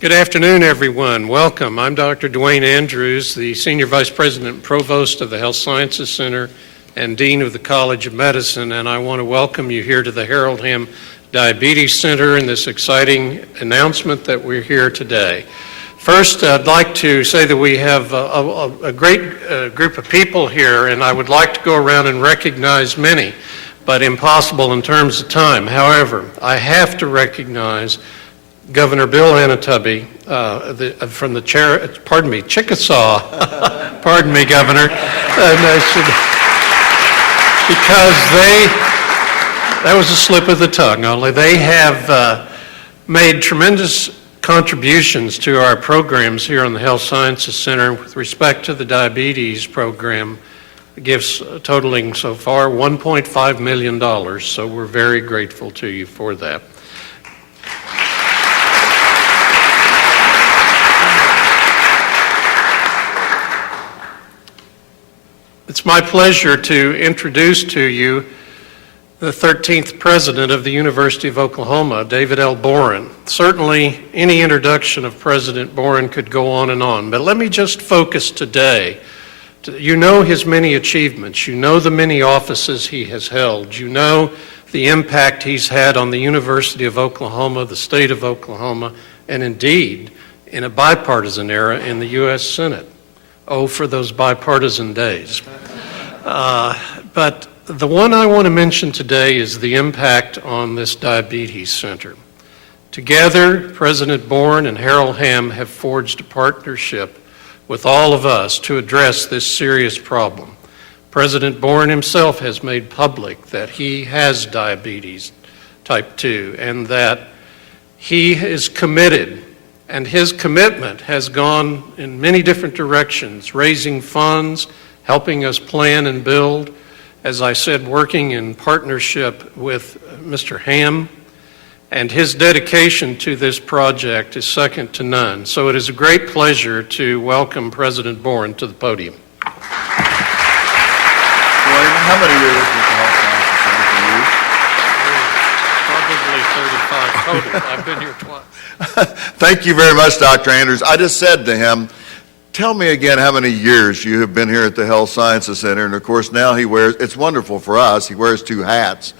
Good afternoon, everyone. Welcome. I'm Dr. Dwayne Andrews, the Senior Vice President and Provost of the Health Sciences Center and Dean of the College of Medicine, and I want to welcome you here to the Hamm Diabetes Center and this exciting announcement that we're here today. First, I'd like to say that we have a great group of people here, and I would like to go around and recognize many, but impossible in terms of time. However, I have to recognize Governor Bill Anatubby from the chair, Chickasaw, pardon me, Governor, because that was a slip of the tongue only. They have made tremendous contributions to our programs here on the Health Sciences Center with respect to the diabetes program. Gifts totaling so far $1.5 million, so we're very grateful to you for that. It's my pleasure to introduce to you the 13th President of the University of Oklahoma, David L. Borin. Certainly, any introduction of President Borin could go on, but let me just focus today. You know his many achievements. You know the many offices he has held. You know the impact he's had on the University of Oklahoma, the state of Oklahoma, and indeed, in a bipartisan era in the U.S. Senate. Oh, for those bipartisan days. But the one I want to mention today is the impact on this diabetes center. Together, President Borin and Harold Hamm have forged a partnership with all of us to address this serious problem. President Borin himself has made public that he has diabetes type 2 and that he is committed, and his commitment has gone in many different directions, raising funds, helping us plan and build, as I said, working in partnership with Mr. Hamm, and his dedication to this project is second to none. So it is a great pleasure to welcome President Borin to the podium. Well, how many years with the Health Sciences Center? Probably 35 total. I've been here twice. Thank you very much, Dr. Andrews. I just said to him, tell me again how many years you have been here at the Health Sciences Center. And of course now he wears, it's wonderful for us, he wears two hats.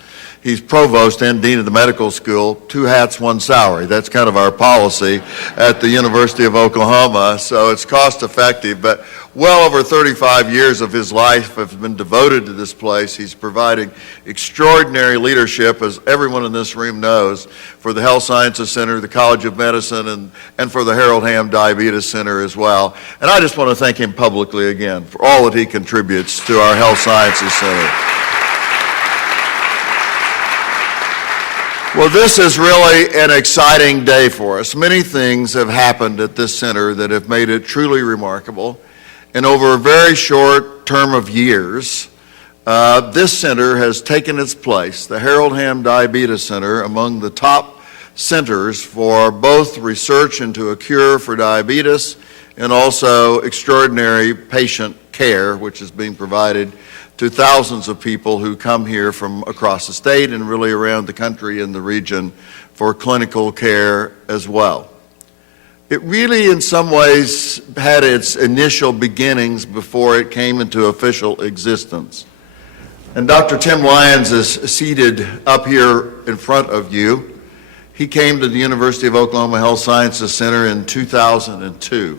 He's provost and dean of the medical school, 2 hats, 1 salary. That's kind of our policy at the University of Oklahoma, so it's cost effective. But well over 35 years of his life have been devoted to this place. He's providing extraordinary leadership, as everyone in this room knows, for the Health Sciences Center, the College of Medicine, and for the Harold Hamm Diabetes Center as well. And I just want to thank him publicly again for all that he contributes to our Health Sciences Center. Well, this is really an exciting day for us. Many things have happened at this center that have made it truly remarkable. And over a very short term of years, this center has taken its place, the Harold Hamm Diabetes Center, among the top centers for both research into a cure for diabetes and also extraordinary patient care, which is being provided to thousands of people who come here from across the state and really around the country and the region for clinical care as well. It really, in some ways, had its initial beginnings before it came into official existence. And Dr. Tim Lyons is seated up here in front of you. He came to the University of Oklahoma Health Sciences Center in 2002.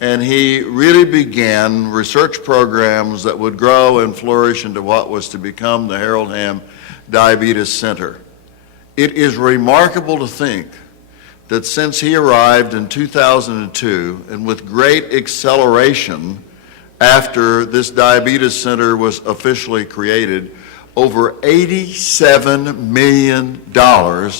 And he really began research programs that would grow and flourish into what was to become the Harold Hamm Diabetes Center. It is remarkable to think that since he arrived in 2002, and with great acceleration after this Diabetes Center was officially created, over $87 million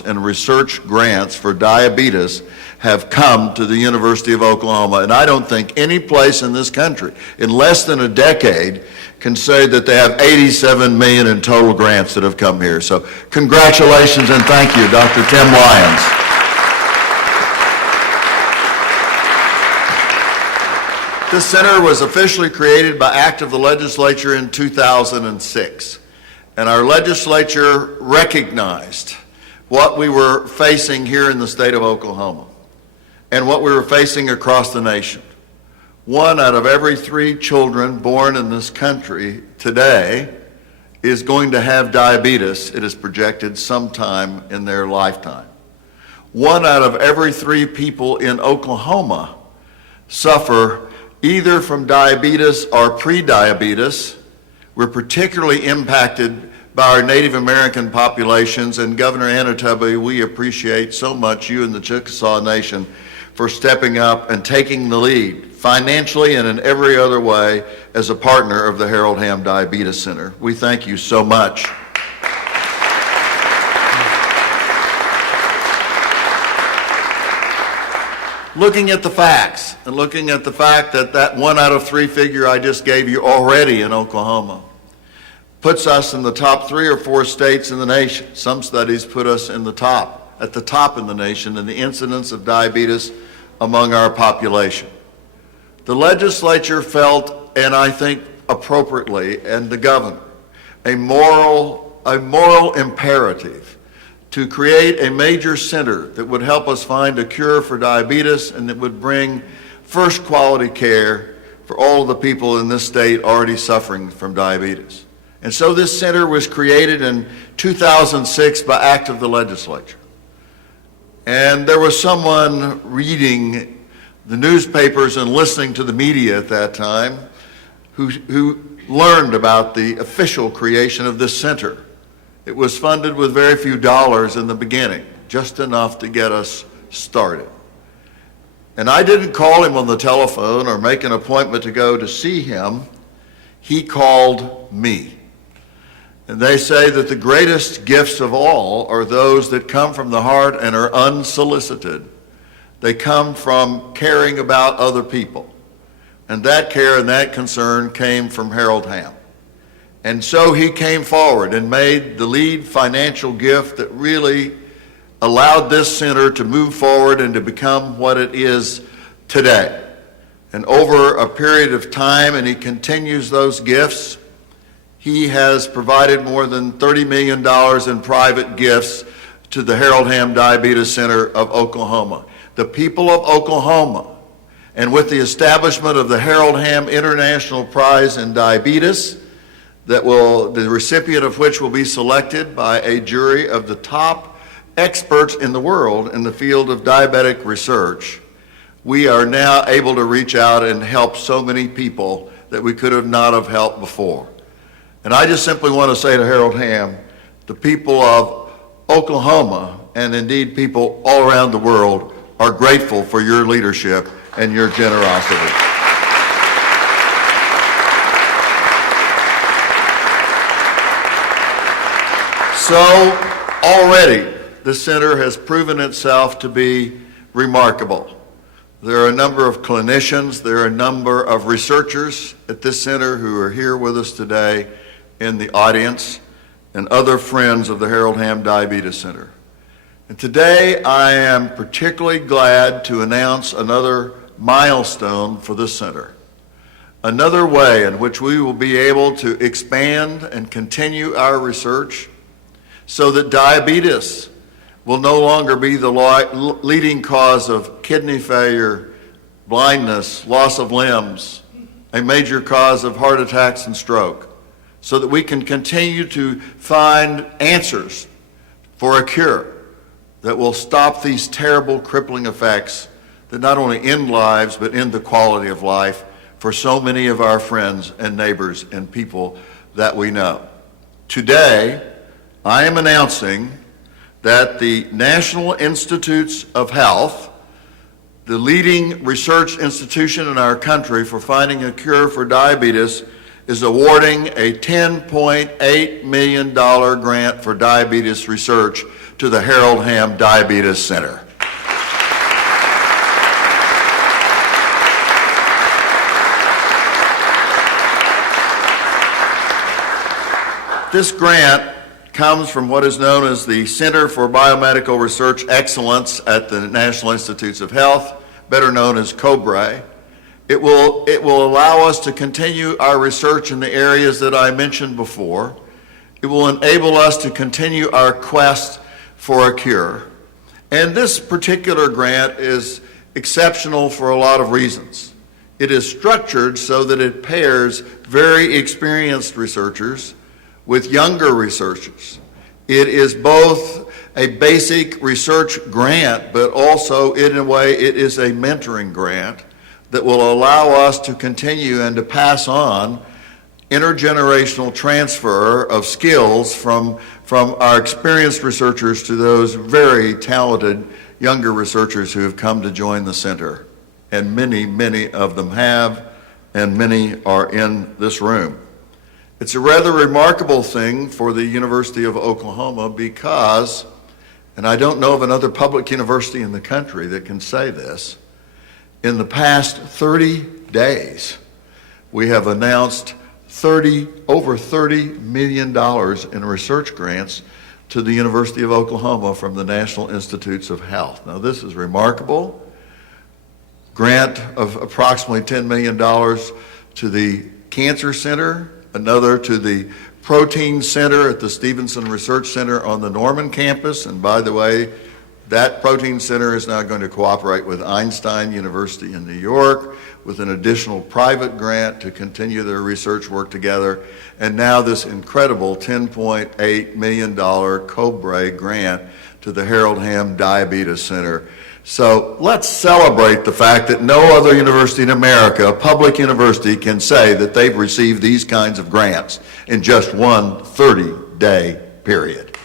in research grants for diabetes have come to the University of Oklahoma. And I don't think any place in this country in less than a decade can say that they have $87 million in total grants that have come here. So congratulations and thank you, Dr. Tim Lyons. This center was officially created by act of the legislature in 2006. And our legislature recognized what we were facing here in the state of Oklahoma. and what we were facing across the nation. 1 out of every 3 children born in this country today is going to have diabetes, it is projected, sometime in their lifetime. 1 out of every 3 people in Oklahoma suffer either from diabetes or pre-diabetes. We're particularly impacted by our Native American populations, and Governor Anatoly, we appreciate so much you and the Chickasaw Nation for stepping up and taking the lead financially and in every other way as a partner of the Harold Hamm Diabetes Center. We thank you so much. Looking at the facts, and looking at the fact that that 1 out of 3 figure I just gave you already in Oklahoma puts us in the top 3 or 4 states in the nation. Some studies put us in at the top in the nation in the incidence of diabetes among our population. The legislature felt, and I think appropriately, and the governor, a moral imperative to create a major center that would help us find a cure for diabetes and that would bring first quality care for all of the people in this state already suffering from diabetes. And so this center was created in 2006 by act of the legislature. And there was someone reading the newspapers and listening to the media at that time who learned about the official creation of this center. It was funded with very few dollars in the beginning, just enough to get us started. And I didn't call him on the telephone or make an appointment to go to see him. He called me. And they say that the greatest gifts of all are those that come from the heart and are unsolicited. They come from caring about other people. And that care and that concern came from Harold Hamm. And so he came forward and made the lead financial gift that really allowed this center to move forward and to become what it is today. And over a period of time, and he continues those gifts, he has provided more than $30 million in private gifts to the Harold Hamm Diabetes Center of Oklahoma. The people of Oklahoma, and with the establishment of the Harold Hamm International Prize in Diabetes, the recipient of which will be selected by a jury of the top experts in the world in the field of diabetic research, we are now able to reach out and help so many people that we could have not have helped before. And I just simply want to say to Harold Hamm, the people of Oklahoma, and indeed people all around the world, are grateful for your leadership and your generosity. So already the center has proven itself to be remarkable. There are a number of clinicians, there are a number of researchers at this center who are here with us today in the audience, and other friends of the Harold Hamm Diabetes Center. And today I am particularly glad to announce another milestone for this center. Another way in which we will be able to expand and continue our research so that diabetes will no longer be the leading cause of kidney failure, blindness, loss of limbs, a major cause of heart attacks and stroke, so that we can continue to find answers for a cure that will stop these terrible crippling effects that not only end lives but end the quality of life for so many of our friends and neighbors and people that we know. Today, I am announcing that the National Institutes of Health, the leading research institution in our country for finding a cure for diabetes, is awarding a $10.8 million grant for diabetes research to the Harold Hamm Diabetes Center. This grant comes from what is known as the Center for Biomedical Research Excellence at the National Institutes of Health, better known as COBRA. It will allow us to continue our research in the areas that I mentioned before. It will enable us to continue our quest for a cure. And this particular grant is exceptional for a lot of reasons. It is structured so that it pairs very experienced researchers with younger researchers. It is both a basic research grant, but also, in a way, it is a mentoring grant that will allow us to continue and to pass on intergenerational transfer of skills from our experienced researchers to those very talented younger researchers who have come to join the center. And many, many of them have, and many are in this room. It's a rather remarkable thing for the University of Oklahoma because, and I don't know of another public university in the country that can say this, in the past 30 days, we have announced over $30 million in research grants to the University of Oklahoma from the National Institutes of Health. Now, this is remarkable. Grant of approximately $10 million to the Cancer Center, another to the Protein Center at the Stevenson Research Center on the Norman campus. And by the way, that Protein Center is now going to cooperate with Einstein University in New York with an additional private grant to continue their research work together. And now this incredible $10.8 million COBRA grant to the Hamm Diabetes Center. So let's celebrate the fact that no other university in America, a public university, can say that they've received these kinds of grants in just one 30-day period.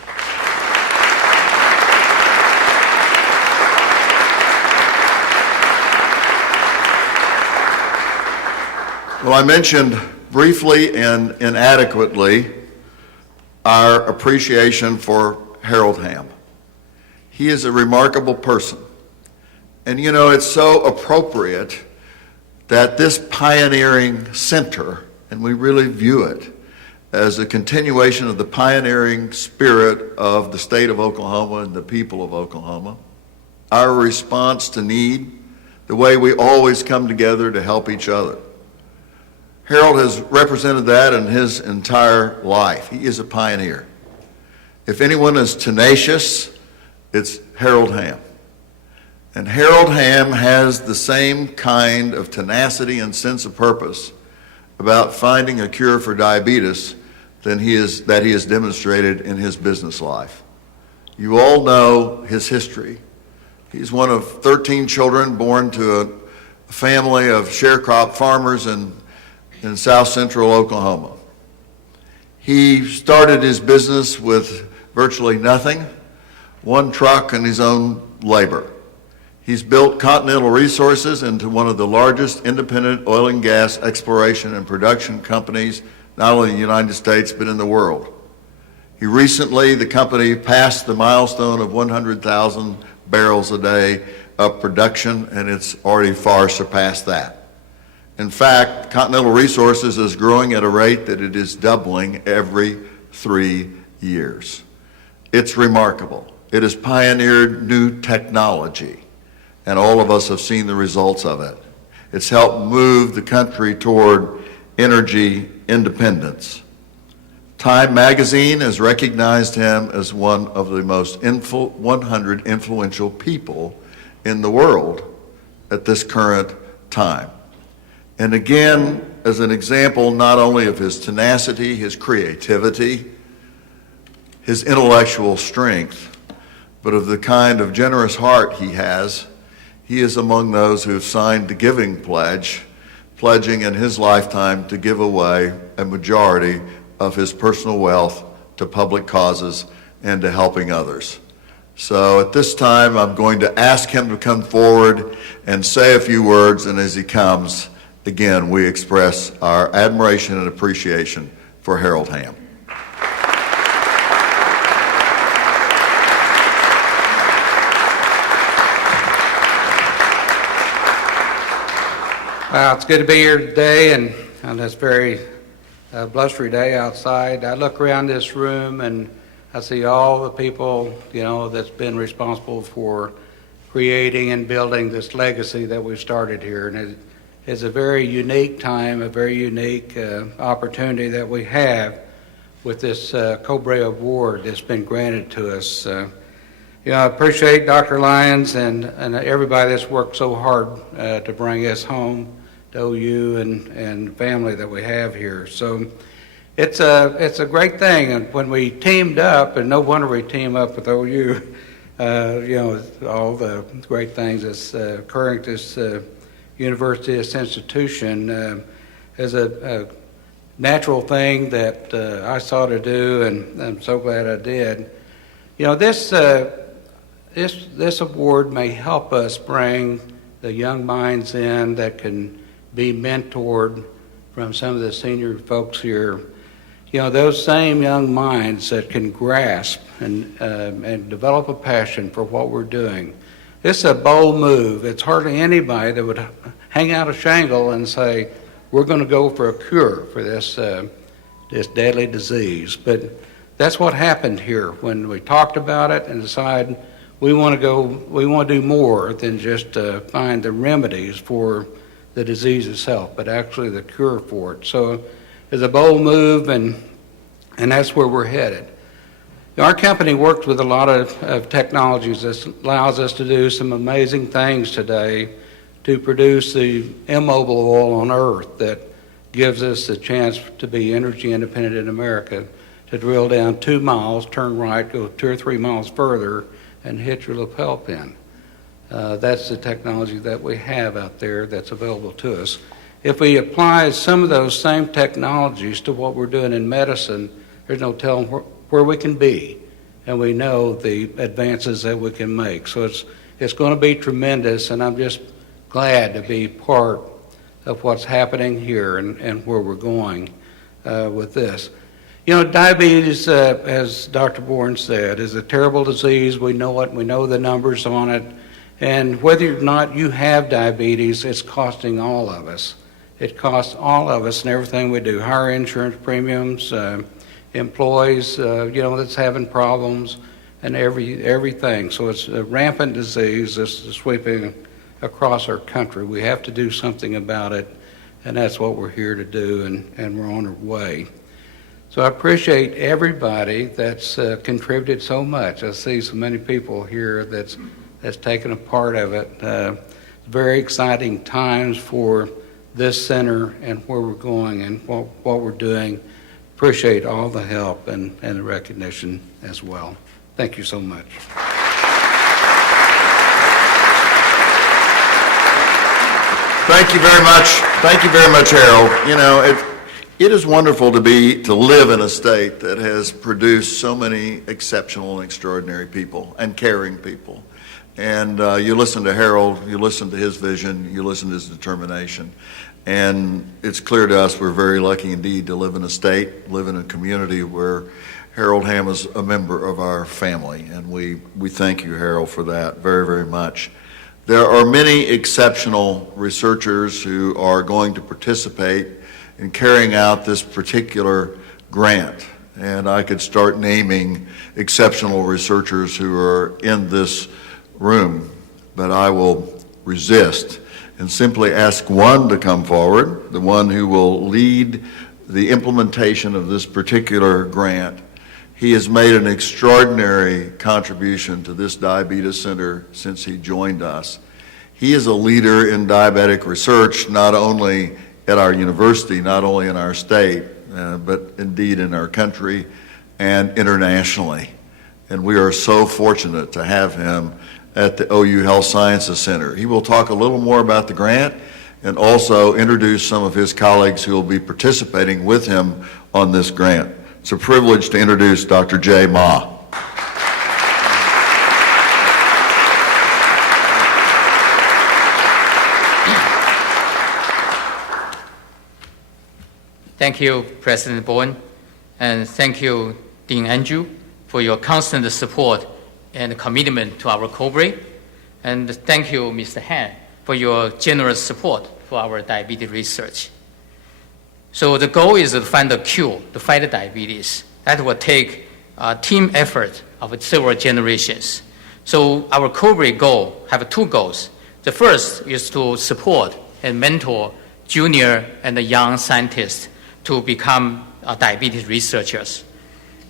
Well, I mentioned briefly and inadequately our appreciation for Harold Hamm. He is a remarkable person. And you know, it's so appropriate that this pioneering center, and we really view it as a continuation of the pioneering spirit of the state of Oklahoma and the people of Oklahoma, our response to need, the way we always come together to help each other. Harold has represented that in his entire life. He is a pioneer. If anyone is tenacious, it's Harold Hamm. And Harold Hamm has the same kind of tenacity and sense of purpose about finding a cure for diabetes that he has demonstrated in his business life. You all know his history. He's one of 13 children born to a family of sharecrop farmers in south central Oklahoma. He started his business with virtually nothing, one truck and his own labor. He's built Continental Resources into one of the largest independent oil and gas exploration and production companies, not only in the United States, but in the world. The company passed the milestone of 100,000 barrels a day of production, and it's already far surpassed that. In fact, Continental Resources is growing at a rate that it is doubling every 3 years. It's remarkable. It has pioneered new technology, and all of us have seen the results of it. It's helped move the country toward energy independence. Time magazine has recognized him as one of the most 100 influential people in the world at this current time. And again, as an example not only of his tenacity, his creativity, his intellectual strength, but of the kind of generous heart he has, he is among those who have signed the giving pledge, pledging in his lifetime to give away a majority of his personal wealth to public causes and to helping others. So at this time, I'm going to ask him to come forward and say a few words, and as he comes, again, we express our admiration and appreciation for Harold Hamm. Wow, it's good to be here today, and on this very blustery day outside. I look around this room and I see all the people, that's been responsible for creating and building this legacy that we've started here. And it is a very unique time, a very unique opportunity that we have with this COBRA award that's been granted to us. I appreciate Dr. Lyons and everybody that's worked so hard to bring us home to OU and family that we have here. So it's a great thing, and when we teamed up, and no wonder we team up with OU, all the great things that's occurring at this university, this institution, is a natural thing that I saw to do, and I'm so glad I did. This award may help us bring the young minds in that can be mentored from some of the senior folks here. Those same young minds that can grasp and develop a passion for what we're doing. This is a bold move. It's hardly anybody that would hang out a shingle and say, we're going to go for a cure for this deadly disease. But that's what happened here when we talked about it and decided we want to do more than just find the remedies for the disease itself, but actually the cure for it. So it's a bold move, and that's where we're headed. Our company works with a lot of technologies that allows us to do some amazing things today to produce the immobile oil on Earth that gives us a chance to be energy independent in America, to drill down 2 miles, turn right, go 2 or 3 miles further, and hit your lapel pin. That's the technology that we have out there that's available to us. If we apply some of those same technologies to what we're doing in medicine, there's no telling where we can be, and we know the advances that we can make. So it's going to be tremendous, and I'm just glad to be part of what's happening here and where we're going with this. Diabetes, as Dr. Borin said, is a terrible disease. We know it. We know the numbers on it. And whether or not you have diabetes, it's costing all of us. It costs all of us and everything we do. Higher insurance premiums, employees, that's having problems, and everything. So it's a rampant disease that's sweeping across our country. We have to do something about it, and that's what we're here to do, and we're on our way. So I appreciate everybody that's contributed so much. I see so many people here that's taken a part of it. Very exciting times for this center and where we're going and what we're doing. Appreciate all the help and the recognition as well. Thank you so much. Thank you very much. Thank you very much, Harold. It is wonderful to live in a state that has produced so many exceptional and extraordinary people and caring people. And you listen to Harold, you listen to his vision, you listen to his determination. And it's clear to us we're very lucky indeed to live in a state, live in a community where Harold Hamm is a member of our family. And we thank you, Harold, for that very, very much. There are many exceptional researchers who are going to participate in carrying out this particular grant. And I could start naming exceptional researchers who are in this room, but I will resist and simply ask one to come forward, the one who will lead the implementation of this particular grant. He has made an extraordinary contribution to this Diabetes Center since he joined us. He is a leader in diabetic research, not only at our university, not only in our state, but indeed in our country and internationally. And we are so fortunate to have him at the OU Health Sciences Center. He will talk a little more about the grant and also introduce some of his colleagues who will be participating with him on this grant. It's a privilege to introduce Dr. Jay Ma. Thank you, President Borin, and thank you, Dean Andrew, for your constant support and commitment to our COBRA. And thank you, Mr. Hamm, for your generous support for our diabetes research. So the goal is to find a cure to fight diabetes. That will take a team effort of several generations. So our COBRA goal have 2 goals. The first is to support and mentor junior and young scientists to become diabetes researchers.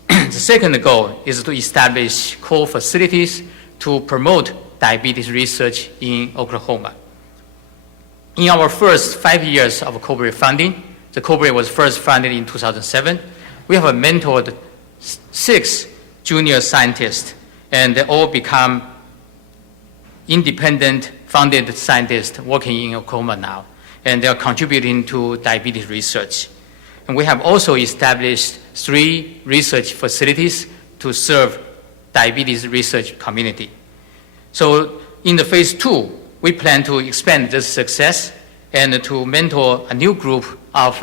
The second goal is to establish core facilities to promote diabetes research in Oklahoma. In our first 5 years of COBRE funding, the COBRE was first funded in 2007. We have mentored 6 junior scientists, and they all become independent funded scientists working in Oklahoma now, and they are contributing to diabetes research. And we have also established 3 research facilities to serve diabetes research community. So in the phase 2, we plan to expand this success and to mentor a new group of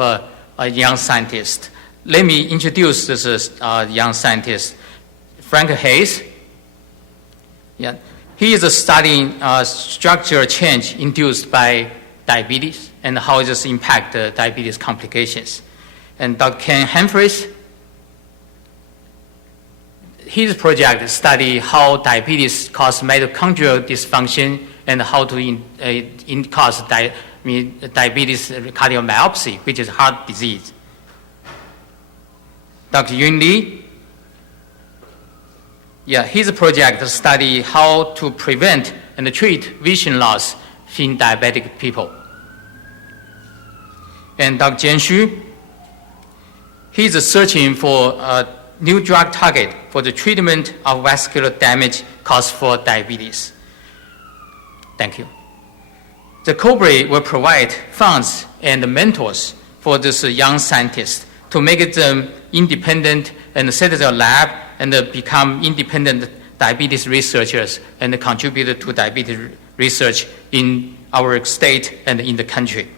young scientists. Let me introduce this young scientist, Franco Hayes. Yeah. He is studying structural change induced by diabetes and how it just impacts diabetes complications. And Dr. Ken Humphreys, his project study how diabetes causes mitochondrial dysfunction and how to cause diabetes cardiomyopathy, which is heart disease. Dr. Yun Li, his project study how to prevent and treat vision loss in diabetic people. And Dr. Jian Xu, he's searching for a new drug target for the treatment of vascular damage caused for diabetes. Thank you. The COBRE will provide funds and mentors for these young scientists to make them independent and set their lab and become independent diabetes researchers and contribute to diabetes research in our state and in the country.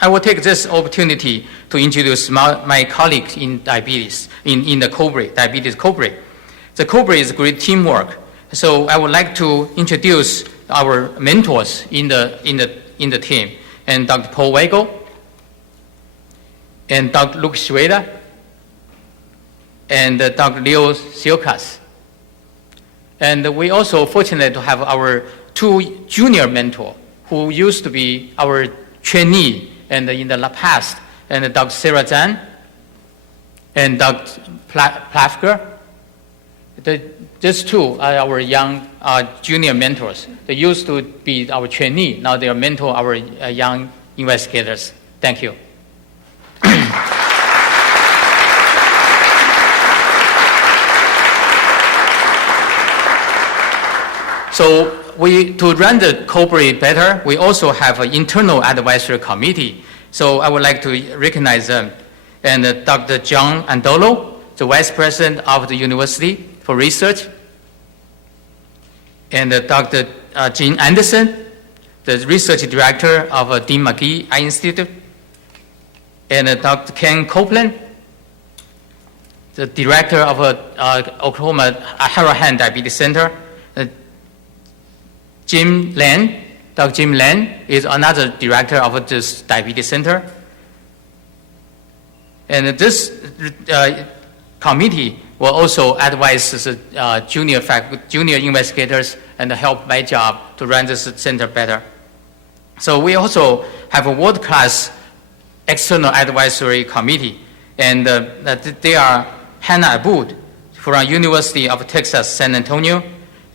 I will take this opportunity to introduce my colleagues in diabetes, in the COBRE, diabetes COBRE. The COBRE is great teamwork. So I would like to introduce our mentors in the team, and Dr. Paul Weigel, and Dr. Luke Schrader, and Dr. Leo Silkas. And we also fortunate to have our 2 junior mentors who used to be our trainee and in the past, and Dr. Sarah Zhang and Dr. Plafker. These 2 are our young junior mentors. They used to be our trainee. Now they are mentor our young investigators. Thank you. So to run the COBRE better, we also have an internal advisory committee. So I would like to recognize them. And Dr. John Andolo, the Vice President of the University for Research, and Dr. Jean Anderson, the Research Director of Dean McGee Eye Institute, and Dr. Ken Copeland, the Director of Oklahoma Hamm Diabetes Center. Jim Lan, Dr. Jim Lan is another director of this diabetes center. And this committee will also advise the junior investigators and help my job to run this center better. So we also have a world-class external advisory committee, and they are Hannah Aboud from University of Texas, San Antonio,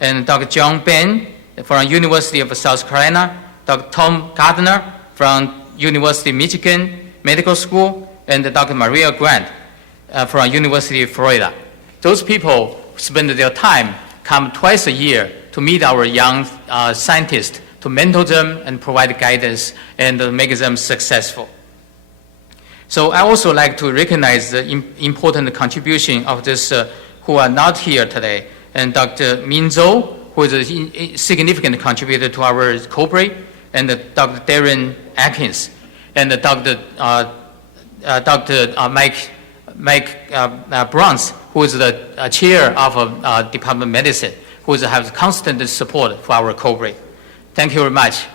and Dr. John Ben from University of South Carolina, Dr. Tom Gardner from University of Michigan Medical School, and Dr. Maria Grant from University of Florida. Those people spend their time, come twice a year to meet our young scientists, to mentor them and provide guidance and make them successful. So I also like to recognize the important contribution of this who are not here today, and Dr. Min Zhou, who is a significant contributor to our COBRE, and Dr. Darren Atkins, and Dr. Mike Bruns, who is the chair of Department of Medicine, who has constant support for our COBRE. Thank you very much.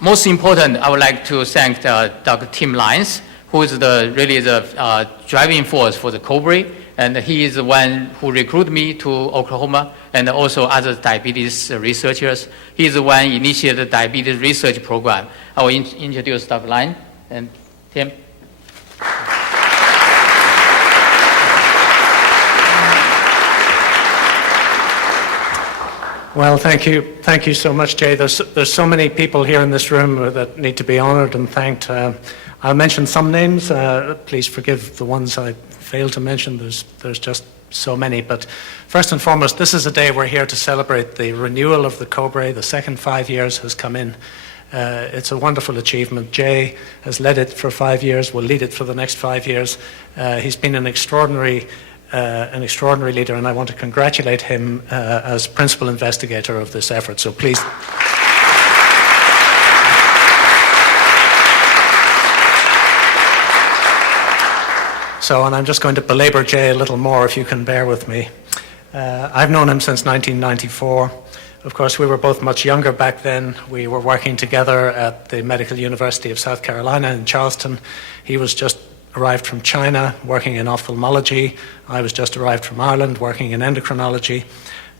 Most important, I would like to thank Dr. Tim Lyons, who is really the driving force for the COBRA, and he is the one who recruited me to Oklahoma, and also other diabetes researchers. He is the one who initiated the diabetes research program. I will introduce Dr. Lyons and Tim. Well, thank you. Thank you so much, Jay. There's so many people here in this room that need to be honored and thanked. I'll mention some names. Please forgive the ones I failed to mention. There's just so many. But first and foremost, this is a day we're here to celebrate the renewal of the COBRA. The second 5 years has come in. It's a wonderful achievement. Jay has led it for 5 years, will lead it for the next 5 years. He's been an extraordinary leader, and I want to congratulate him as principal investigator of this effort. So please. And I'm just going to belabor Jay a little more, if you can bear with me. I've known him since 1994. Of course, we were both much younger back then. We were working together at the Medical University of South Carolina in Charleston. He was just arrived from China, working in ophthalmology. I was just arrived from Ireland, working in endocrinology.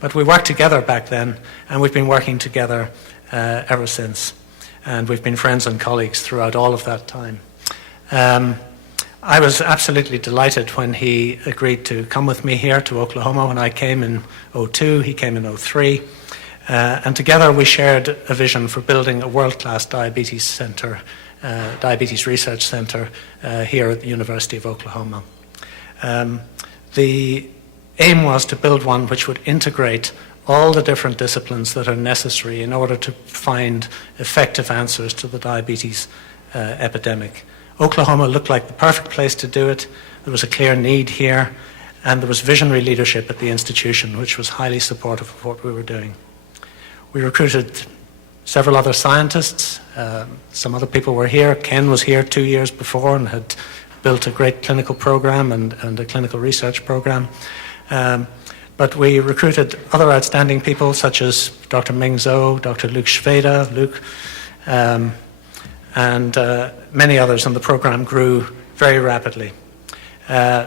But we worked together back then, and we've been working together ever since. And we've been friends and colleagues throughout all of that time. I was absolutely delighted when he agreed to come with me here to Oklahoma. When I came in 2002, he came in 2003. And together we shared a vision for building a world-class diabetes center, diabetes research center here at the University of Oklahoma. The aim was to build one which would integrate all the different disciplines that are necessary in order to find effective answers to the diabetes epidemic. Oklahoma looked like the perfect place to do it. There was a clear need here, and there was visionary leadership at the institution which was highly supportive of what we were doing. We recruited several other scientists. Some other people were here. Ken was here 2 years before and had built a great clinical program and a clinical research program. But we recruited other outstanding people such as Dr. Ming Zhou, Dr. Luke Schweda, and many others, and the program grew very rapidly.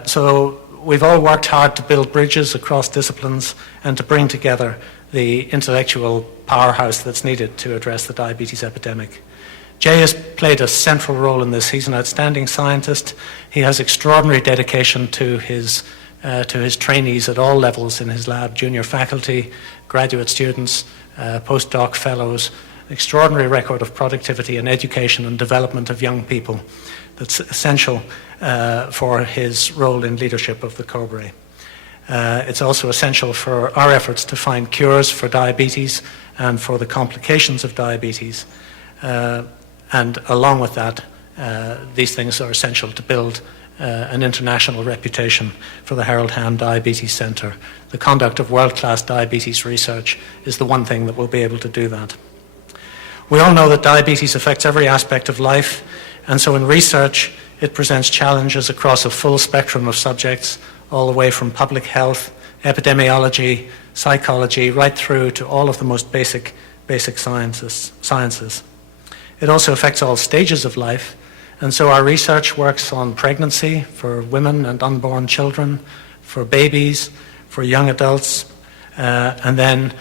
So we've all worked hard to build bridges across disciplines and to bring together the intellectual powerhouse that's needed to address the diabetes epidemic. Jay has played a central role in this. He's an outstanding scientist. He has extraordinary dedication to his trainees at all levels in his lab, junior faculty, graduate students, postdoc fellows, extraordinary record of productivity and education and development of young people that's essential for his role in leadership of the COBRA. It's also essential for our efforts to find cures for diabetes and for the complications of diabetes. And along with that, these things are essential to build an international reputation for the Hamm Diabetes Center. The conduct of world-class diabetes research is the one thing that will be able to do that. We all know that diabetes affects every aspect of life, and so in research, it presents challenges across a full spectrum of subjects, all the way from public health, epidemiology, psychology, right through to all of the most basic sciences. It also affects all stages of life, and so our research works on pregnancy for women and unborn children, for babies, for young adults, and then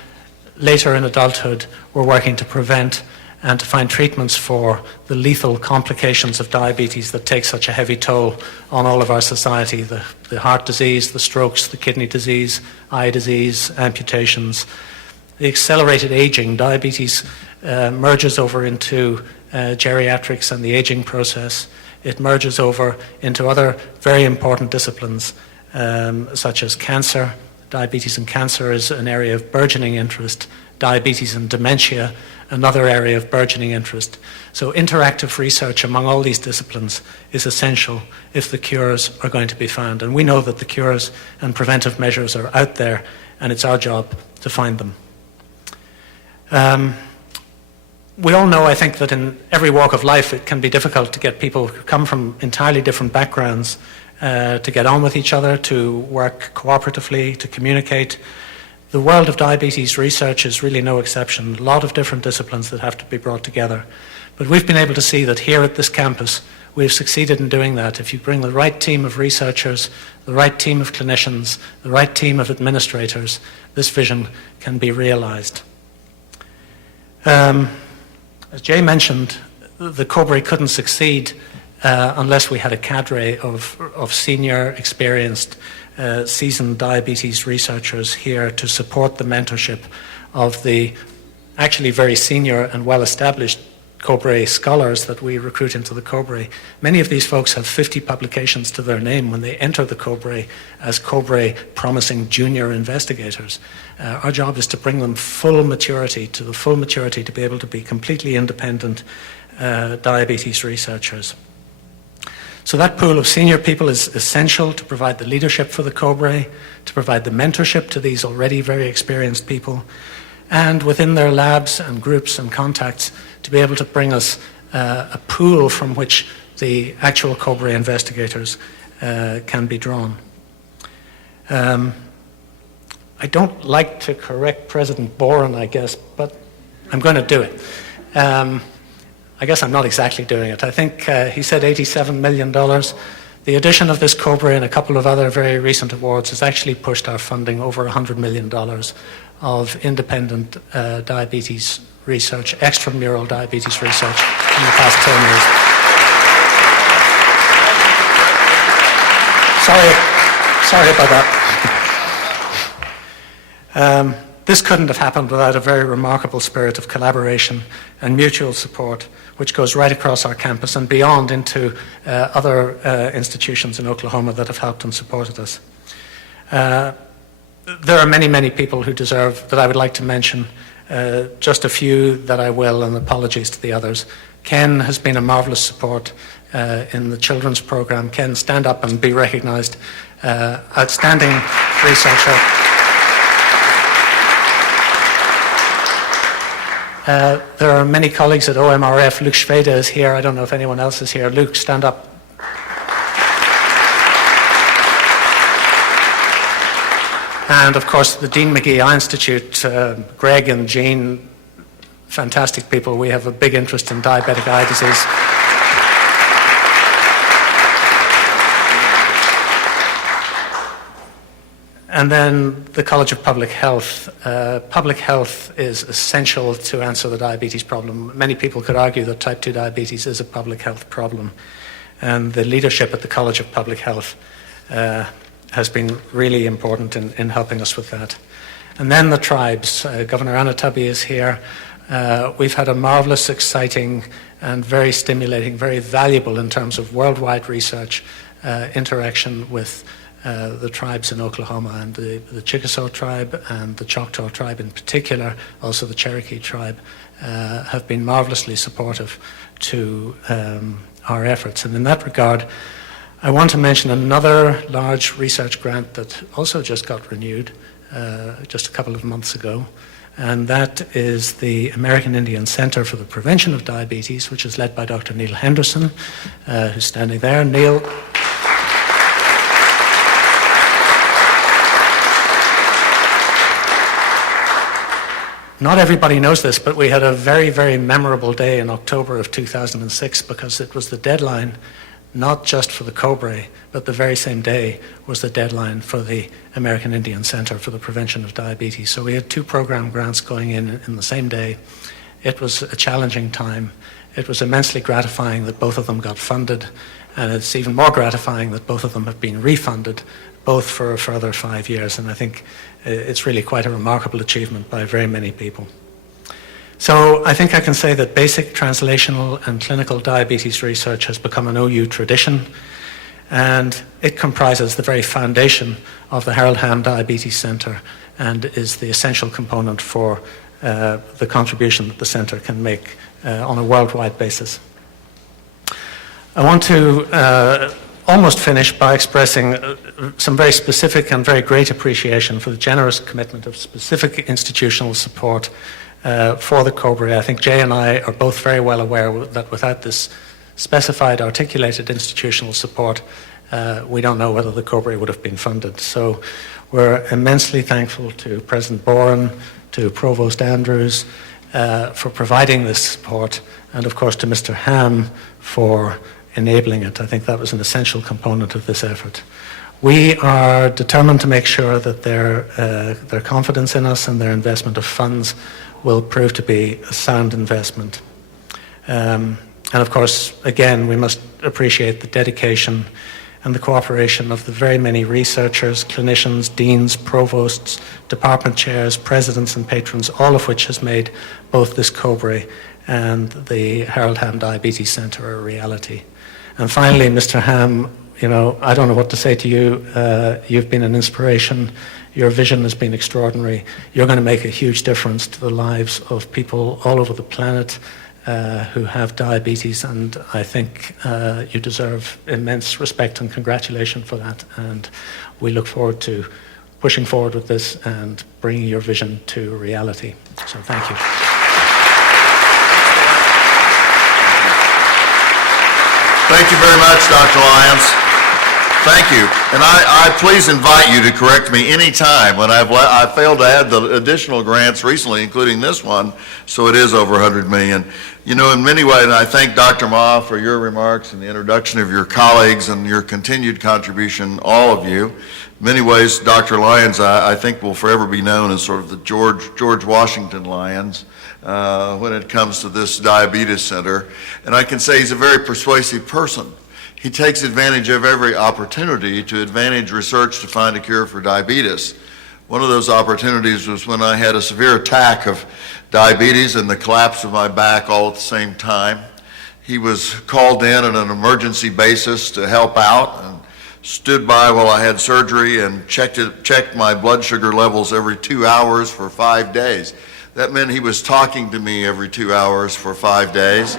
later in adulthood, we're working to prevent and to find treatments for the lethal complications of diabetes that take such a heavy toll on all of our society, the heart disease, the strokes, the kidney disease, eye disease, amputations. The accelerated aging, diabetes merges over into geriatrics and the aging process. It merges over into other very important disciplines such as cancer. Diabetes and cancer is an area of burgeoning interest. Diabetes and dementia, another area of burgeoning interest. So interactive research among all these disciplines is essential if the cures are going to be found. And we know that the cures and preventive measures are out there, and it's our job to find them. We all know, I think, that in every walk of life it can be difficult to get people who come from entirely different backgrounds to get on with each other, to work cooperatively, to communicate. The world of diabetes research is really no exception. A lot of different disciplines that have to be brought together. But we've been able to see that here at this campus, we've succeeded in doing that. If you bring the right team of researchers, the right team of clinicians, the right team of administrators, this vision can be realized. As Jay mentioned, the Cobre couldn't succeed unless we had a cadre of senior, experienced, seasoned diabetes researchers here to support the mentorship of the actually very senior and well-established Cobre scholars that we recruit into the Cobre. Many of these folks have 50 publications to their name when they enter the Cobre as Cobre promising junior investigators. Our job is to bring them full maturity, to be able to be completely independent diabetes researchers. So that pool of senior people is essential to provide the leadership for the Cobre, to provide the mentorship to these already very experienced people, and within their labs and groups and contacts to be able to bring us a pool from which the actual Cobre investigators can be drawn. I don't like to correct President Borin, I guess, but I'm going to do it. I guess I'm not exactly doing it. I think he said $87 million. The addition of this Cobre and a couple of other very recent awards has actually pushed our funding over $100 million of independent diabetes research, extramural diabetes research in the past 10 years. Sorry about that. This couldn't have happened without a very remarkable spirit of collaboration and mutual support, which goes right across our campus and beyond into other institutions in Oklahoma that have helped and supported us. There are many, many people who deserve that I would like to mention. Just a few that I will, and apologies to the others. Ken has been a marvelous support in the children's program. Ken, stand up and be recognized. Outstanding researcher. There are many colleagues at OMRF. Luke Schwede is here. I don't know if anyone else is here. Luke, stand up. And of course, the Dean McGee Eye Institute, Greg and Jean, fantastic people. We have a big interest in diabetic eye disease. And then the College of Public Health. Public health is essential to answer the diabetes problem. Many people could argue that type 2 diabetes is a public health problem. And the leadership at the College of Public Health has been really important in helping us with that. And then the tribes. Governor Anatubby is here. We've had a marvelous, exciting, and very stimulating, very valuable in terms of worldwide research interaction with the tribes in Oklahoma, and the Chickasaw tribe and the Choctaw tribe in particular, also the Cherokee tribe, have been marvelously supportive to our efforts. And in that regard, I want to mention another large research grant that also just got renewed just a couple of months ago, and that is the American Indian Center for the Prevention of Diabetes, which is led by Dr. Neil Henderson, who's standing there. Neil. Not everybody knows this, but we had a very, very memorable day in October of 2006 because it was the deadline not just for the Cobre, but the very same day was the deadline for the American Indian Center for the Prevention of Diabetes. So we had two program grants going in the same day. It was a challenging time. It was immensely gratifying that both of them got funded, and it's even more gratifying that both of them have been refunded, both for a further 5 years. And I think it's really quite a remarkable achievement by very many people. So I think I can say that basic translational and clinical diabetes research has become an OU tradition, and it comprises the very foundation of the Harold Hamm Diabetes Center and is the essential component for the contribution that the center can make on a worldwide basis. I want to almost finish by expressing some very specific and very great appreciation for the generous commitment of specific institutional support for the Cobre. I think Jay and I are both very well aware that without this specified, articulated institutional support, we don't know whether the Cobre would have been funded. So we're immensely thankful to President Borin, to Provost Andrews, for providing this support, and of course to Mr. Hamm for enabling it. I think that was an essential component of this effort. We are determined to make sure that their confidence in us and their investment of funds will prove to be a sound investment. And of course, again, we must appreciate the dedication and the cooperation of the very many researchers, clinicians, deans, provosts, department chairs, presidents and patrons, all of which has made both this COBRE and the Hamm Diabetes Center a reality. And finally, Mr. Hamm, you know, I don't know what to say to you. You've been an inspiration. Your vision has been extraordinary. You're going to make a huge difference to the lives of people all over the planet who have diabetes, and I think you deserve immense respect and congratulations for that. And we look forward to pushing forward with this and bringing your vision to reality. So thank you. Thank you very much, Dr. Lyons. Thank you. And I please invite you to correct me any time when I failed to add the additional grants recently, including this one, so it is over 100 million. You know, in many ways, and I thank Dr. Ma for your remarks and the introduction of your colleagues and your continued contribution, all of you. In many ways, Dr. Lyons, I think, will forever be known as sort of the George Washington Lyons when it comes to this Diabetes Center. And I can say he's a very persuasive person. He takes advantage of every opportunity to advantage research to find a cure for diabetes. One of those opportunities was when I had a severe attack of diabetes and the collapse of my back all at the same time. He was called in on an emergency basis to help out and stood by while I had surgery and checked my blood sugar levels every 2 hours for 5 days. That meant he was talking to me every 2 hours for 5 days.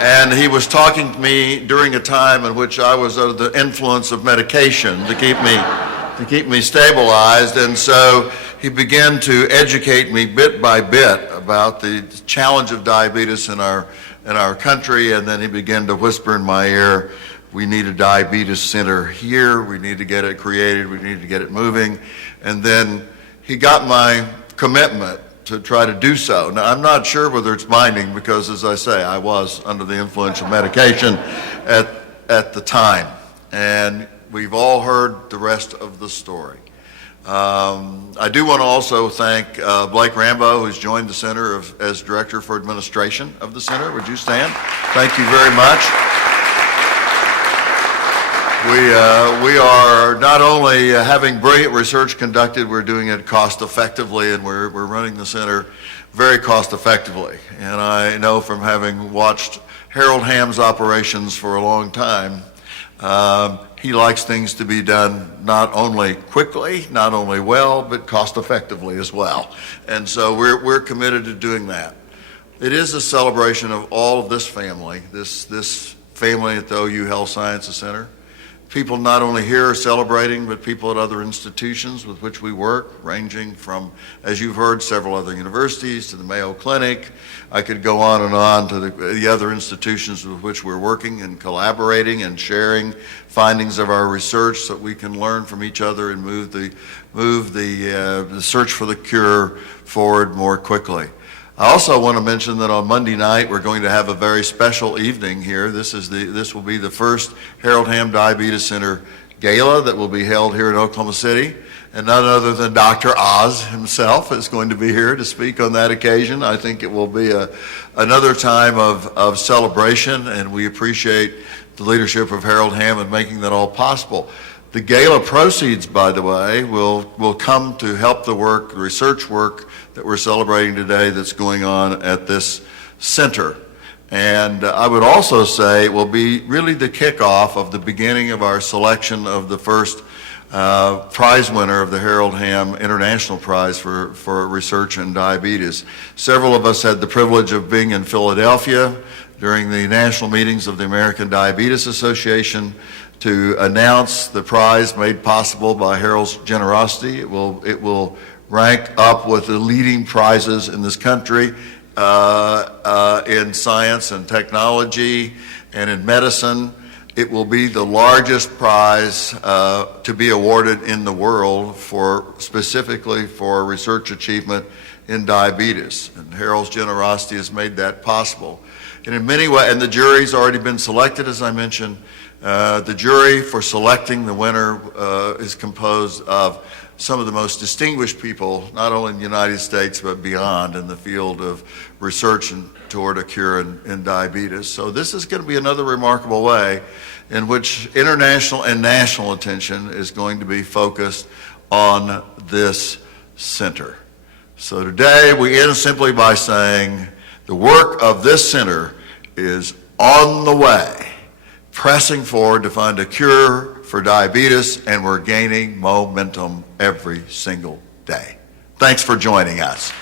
And he was talking to me during a time in which I was under the influence of medication to keep me stabilized. And so he began to educate me bit by bit about the challenge of diabetes in our country. And then he began to whisper in my ear, we need a diabetes center here. We need to get it created. We need to get it moving. And then he got my commitment to try to do so. Now, I'm not sure whether it's binding because, as I say, I was under the influence of medication at the time. And we've all heard the rest of the story. I do want to also thank Blake Rambo, who's joined the center as Director for Administration of the center. Would you stand? Thank you very much. We are not only having brilliant research conducted, we're doing it cost effectively, and we're running the center very cost effectively. And I know from having watched Harold Hamm's operations for a long time, he likes things to be done not only quickly, not only well, but cost effectively as well. And so we're committed to doing that. It is a celebration of all of this family, this family at the OU Health Sciences Center. People not only here are celebrating, but people at other institutions with which we work, ranging from, as you've heard, several other universities to the Mayo Clinic. I could go on to the other institutions with which we're working and collaborating and sharing findings of our research so that we can learn from each other and move the search for the cure forward more quickly. I also want to mention that on Monday night we're going to have a very special evening here. This will be the first Harold Hamm Diabetes Center Gala that will be held here in Oklahoma City, and none other than Dr. Oz himself is going to be here to speak on that occasion. I think it will be another time of celebration, and we appreciate the leadership of Harold Hamm in making that all possible. The Gala proceeds, by the way, will come to help the research work that we're celebrating today that's going on at this center. And I would also say it will be really the kickoff of the beginning of our selection of the first prize winner of the Harold Hamm International Prize for Research in Diabetes. Several of us had the privilege of being in Philadelphia during the national meetings of the American Diabetes Association to announce the prize made possible by Harold's generosity. It will rank up with the leading prizes in this country in science and technology and in medicine. It will be the largest prize to be awarded in the world specifically for research achievement in diabetes. And Harold's generosity has made that possible. And in many ways, and the jury's already been selected, as I mentioned. The jury for selecting the winner is composed of some of the most distinguished people, not only in the United States, but beyond in the field of research toward a cure in diabetes. So this is going to be another remarkable way in which international and national attention is going to be focused on this center. So today we end simply by saying the work of this center is on the way, pressing forward to find a cure for diabetes, and we're gaining momentum every single day. Thanks for joining us.